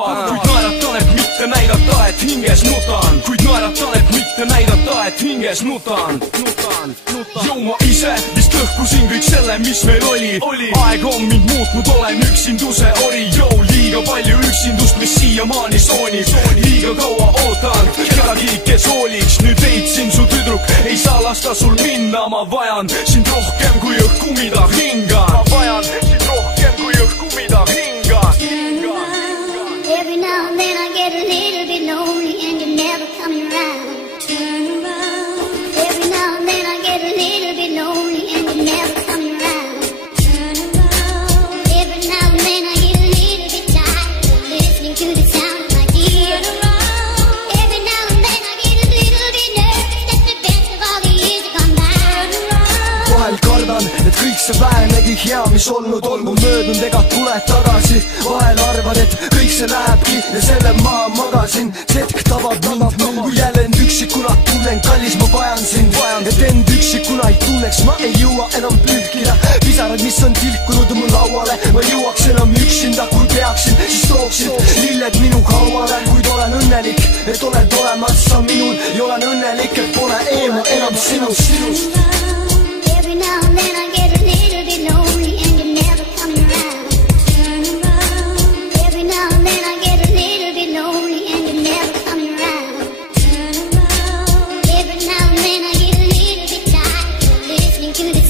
arvad, kuid naeratan, et mitte näidata, et hinges nutan, kuid naeratan, et mitte näidata, et hinges nutan. Jou, ma ise vist lõhkusin kõik selle, mis meil oli. Aeg on mind muutnud, olen üksinduse ori. Jou, liiga palju üksindust, mis siiamaani soonib. Liiga kaua ootan kedagi, kes hooliks. Nüüd leidsin su tüdruk, ei saa lasta sul minna. Ma vajan sind rohkem kui õhku, mida hingan. Ma vajan sind rohkem kui õhku, mida hingan. Every now and then I get a little bit lonely and you're never coming around. Turn around. Every now and then I get a little bit lonely and you're never coming around. Turn around. Every now and then I get a little bit tired of listening to the sound of my dear. Turn around. Every now and then I get a little bit nervous that the best of all the years have come by. Turn around. Vahel kardan, et kõik see vähemegi hea, mis olnud olgu möödunud ega tule tagasi. Vahel arvad, et kõik see lähebki ja selle maha magasin. See hetk tabab mind, kui jälle end üksikuna tunnen. Kallis, ma vajan sind, et end üksikuna ei tunneks. Ma ei jõua enam pühkida pisarad, mis on tilkunud mu lauale. Ma ei jõuaks enam üksinda, kui peaksin, siis tooksid lilled minu hauale. Kuid olen õnnelik, et oled olemas sa minul ja olen õnnelik, et pole eemal enam sinust. Every now and then I get a little bit lonely and you're never coming around. Turn around. Every now and then I get a little bit lonely and you're never coming around. Turn around. Every now and then I get a little bit tired of listening to the